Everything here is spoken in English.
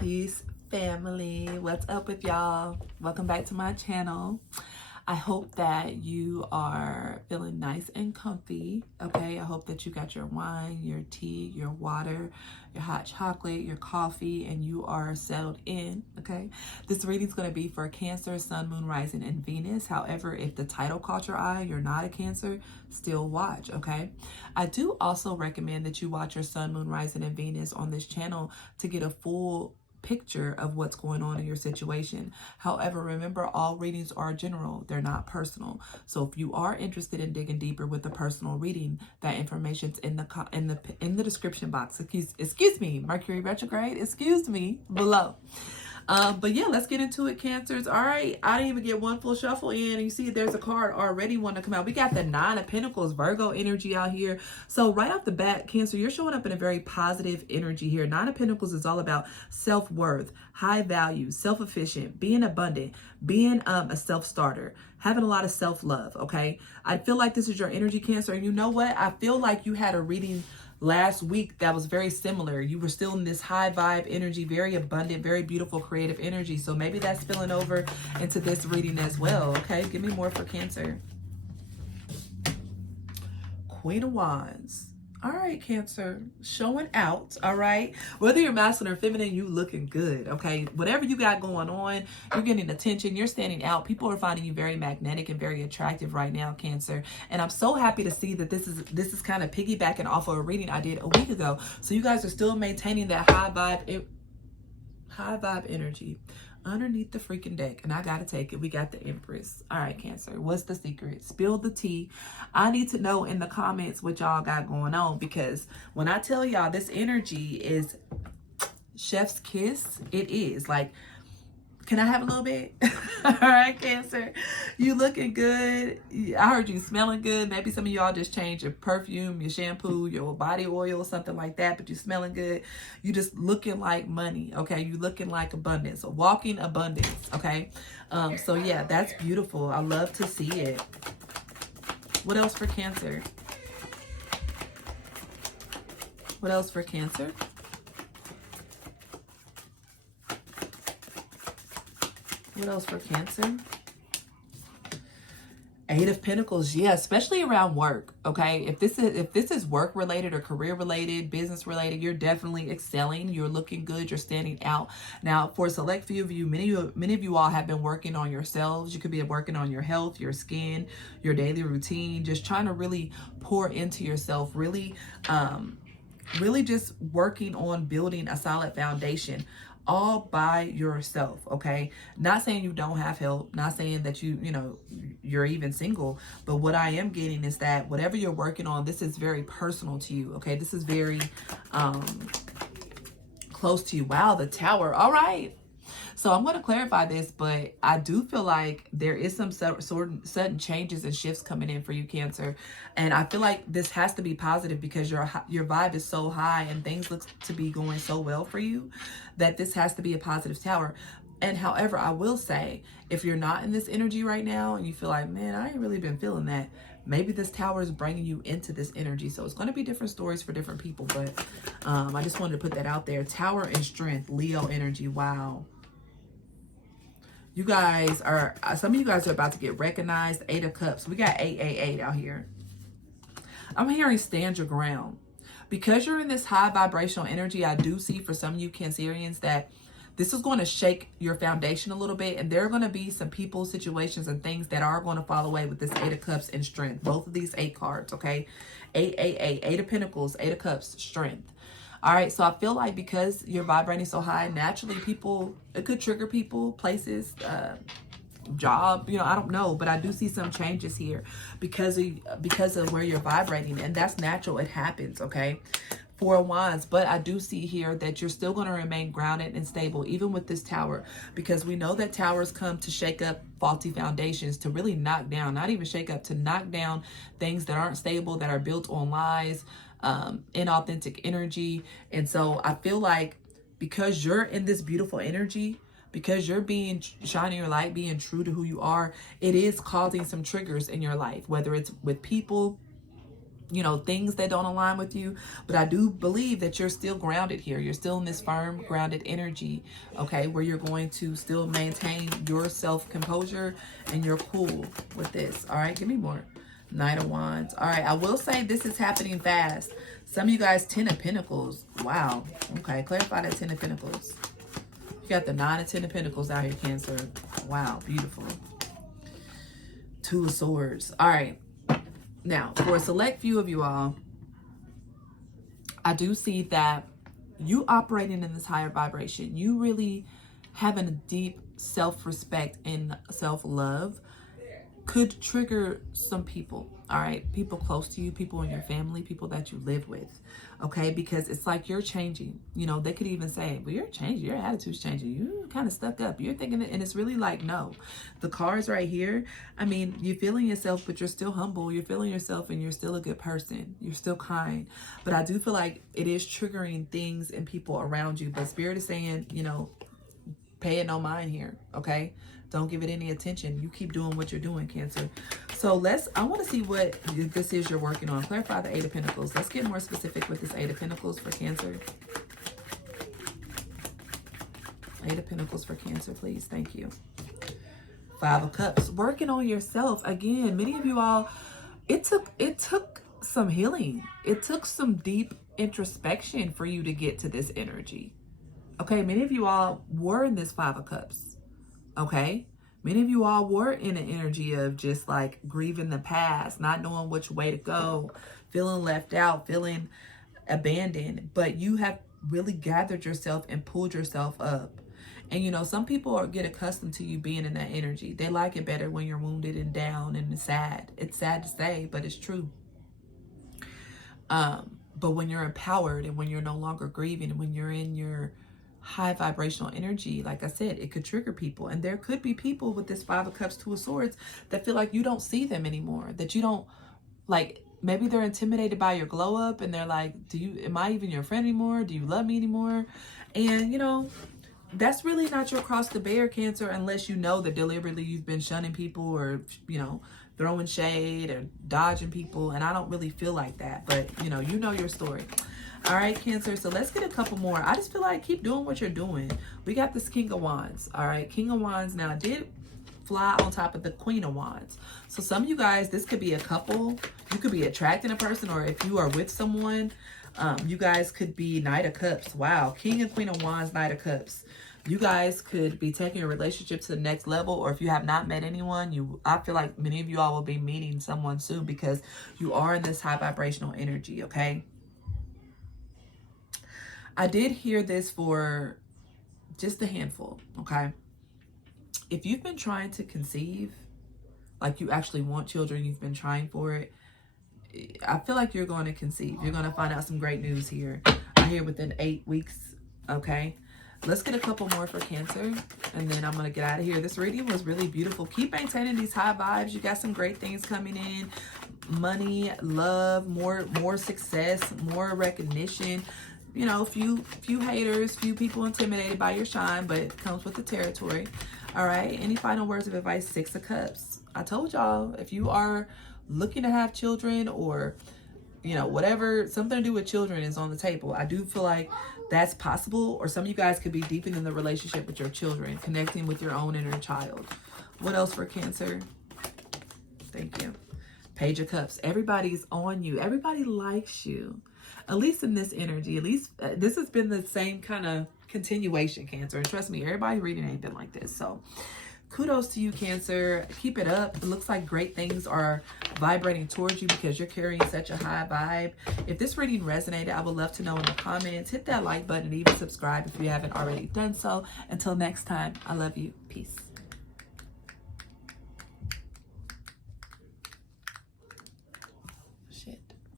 Peace, family. What's up with y'all? Welcome back to my channel. I hope that you are feeling nice and comfy, okay? I hope that you got your wine, your tea, your water, your hot chocolate, your coffee, and you are settled in, okay? This reading is going to be for Cancer, Sun, Moon, Rising, and Venus. However, if the title caught your eye, you're not a Cancer, still watch, okay? I do also recommend that you watch your Sun, Moon, Rising, and Venus on this channel to get a full picture of what's going on in your situation. However, remember, all readings are general, they're not personal. So if you are interested in digging deeper with the personal reading, that information's in the description box. Excuse me, Mercury retrograde, excuse me, below. But yeah, let's get into it, Cancers. All right, I didn't even get one full shuffle in, and you see there's a card already wanting to come out. We got the Nine of Pentacles, Virgo energy out here. So right off the bat, Cancer, you're showing up in a very positive energy here. Nine of Pentacles is all about self-worth, high value, self-efficient, being abundant, being a self-starter, having a lot of self-love, okay? I feel like this is your energy, Cancer, and you know what? I feel like you had a reading last week that was very similar. You were still in this high vibe energy, very abundant, very beautiful, creative energy. So maybe that's spilling over into this reading as well. Okay, give me more for Cancer. Queen of Wands. All right, Cancer, showing out. All right, whether you're masculine or feminine, you looking good. Okay, whatever you got going on, you're getting attention, you're standing out. People are finding you very magnetic and very attractive right now, Cancer. And I'm so happy to see that this is kind of piggybacking off of a reading I did a week ago. So you guys are still maintaining that high vibe energy underneath the freaking deck, and I gotta take it. We got the Empress. All right, Cancer, what's the secret? Spill the tea. I need to know in the comments what y'all got going on, because when I tell y'all this energy is chef's kiss, it is like, can I have a little bit? All right, Cancer, you looking good. I heard you smelling good. Maybe some of y'all just changed your perfume, your shampoo, your body oil, something like that, but you smelling good. You just looking like money, okay? You looking like abundance, a walking abundance, okay? So yeah, that's beautiful. I love to see it. What else for Cancer? What else for Cancer? What else for Cancer? Eight of Pentacles. Yeah, especially around work, okay? If this is work related or career related, business related, you're definitely excelling. You're looking good. You're standing out. Now, for a select few of you, many of you all have been working on yourselves. You could be working on your health, your skin, your daily routine, just trying to really pour into yourself, really just working on building a solid foundation all by yourself, okay? Not saying you don't have help, not saying that you're even single, but what I am getting is that whatever you're working on, this is very personal to you, okay? This is very close to you. Wow, the Tower. All right. So I'm going to clarify this, but I do feel like there is some sudden changes and shifts coming in for you, Cancer. And I feel like this has to be positive because your vibe is so high and things look to be going so well for you that this has to be a positive Tower. And however, I will say, if you're not in this energy right now and you feel like, man, I ain't really been feeling that, maybe this Tower is bringing you into this energy. So it's going to be different stories for different people. But I just wanted to put that out there. Tower and Strength, Leo energy. Wow. You guys are, some of you guys are about to get recognized. Eight of Cups. We got 888 out here. I'm hearing stand your ground. Because you're in this high vibrational energy, I do see for some of you Cancerians that this is going to shake your foundation a little bit. And there are going to be some people, situations, and things that are going to fall away with this Eight of Cups and Strength. Both of these 8 cards, okay? 888, Eight of Pentacles, Eight of Cups, Strength. All right, so I feel like because you're vibrating so high, naturally it could trigger people, places, job, I don't know, but I do see some changes here because of where you're vibrating, and that's natural. It happens, okay? Four of Wands, but I do see here that you're still going to remain grounded and stable, even with this Tower, because we know that Towers come to shake up faulty foundations, to really knock down, not even shake up, to knock down things that aren't stable, that are built on lies, inauthentic energy. And so I feel like because you're in this beautiful energy, because you're shining your light, being true to who you are, it is causing some triggers in your life, whether it's with people, you know, things that don't align with you. But I do believe that you're still grounded here. You're still in this firm, grounded energy, okay, where you're going to still maintain your self-composure and your cool with this. All right, give me more. Knight of Wands. All right, I will say this is happening fast. Some of you guys, 10 of Pentacles. Wow. Okay, clarify that 10 of Pentacles. You got the 9 of 10 of Pentacles out here, Cancer. Wow, beautiful. 2 of Swords. All right. Now, for a select few of you all, I do see that you operating in this higher vibration, you really having a deep self-respect and self-love could trigger some people, all right? People close to you, people in your family, people that you live with, okay? Because it's like you're changing. You know, they could even say, well, you're changing. Your attitude's changing. You're kind of stuck up. You're thinking that, and it's really like, no. The cards right here, I mean, you're feeling yourself, but you're still humble. You're feeling yourself, and you're still a good person. You're still kind. But I do feel like it is triggering things and people around you. But Spirit is saying, you know, pay it no mind here, okay? Don't give it any attention. You keep doing what you're doing, Cancer. So I want to see what this is you're working on. Clarify the 8 of Pentacles. Let's get more specific with this 8 of Pentacles for Cancer. 8 of Pentacles for Cancer, please. Thank you. 5 of Cups. Working on yourself. Again, many of you all, it took some healing. It took some deep introspection for you to get to this energy. Okay, many of you all were in this 5 of Cups. Okay, many of you all were in an energy of just like grieving the past, not knowing which way to go, feeling left out, feeling abandoned. But you have really gathered yourself and pulled yourself up. And you know, some people get accustomed to you being in that energy. They like it better when you're wounded and down and sad. It's sad to say, but it's true. But when you're empowered and when you're no longer grieving and when you're in your high vibrational energy, like I said, it could trigger people. And there could be people with this 5 of Cups, 2 of Swords that feel like you don't see them anymore, that you don't, like, maybe they're intimidated by your glow up and they're like, am I even your friend anymore? Do you love me anymore? And you know, that's really not your cross to bear, Cancer, unless you know that deliberately you've been shunning people or, you know, throwing shade or dodging people. And I don't really feel like that, but you know your story. All right, Cancer, so let's get a couple more. I just feel like keep doing what you're doing. We got this King of Wands. All right, King of Wands now did fly on top of the Queen of Wands. So some of you guys, this could be a couple. You could be attracting a person, or if you are with someone, you guys could be Knight of Cups. Wow, King and Queen of Wands, Knight of Cups. You guys could be taking your relationship to the next level, or if you have not met anyone, I feel like many of you all will be meeting someone soon because you are in this high vibrational energy, okay? I did hear this for just a handful, okay? If you've been trying to conceive, like you actually want children, you've been trying for it, I feel like you're going to conceive. You're going to find out some great news here. I hear within 8 weeks, okay? Let's get a couple more for Cancer, and then I'm going to get out of here. This reading was really beautiful. Keep maintaining these high vibes. You got some great things coming in. Money, love, more success, more recognition. You know, few haters, few people intimidated by your shine, but it comes with the territory. All right, any final words of advice? 6 of Cups. I told y'all, if you are looking to have children, or you know, whatever, something to do with children is on the table. I do feel like that's possible, or some of you guys could be deepening the relationship with your children, connecting with your own inner child. What else for Cancer? Thank you. Page of Cups. Everybody's on you. Everybody likes you. At least in this energy, at least this has been the same kind of continuation, Cancer. And trust me, everybody reading ain't been like this. So kudos to you, Cancer. Keep it up. It looks like great things are vibrating towards you because you're carrying such a high vibe. If this reading resonated, I would love to know in the comments. Hit that like button and even subscribe if you haven't already done so. Until next time, I love you. Peace.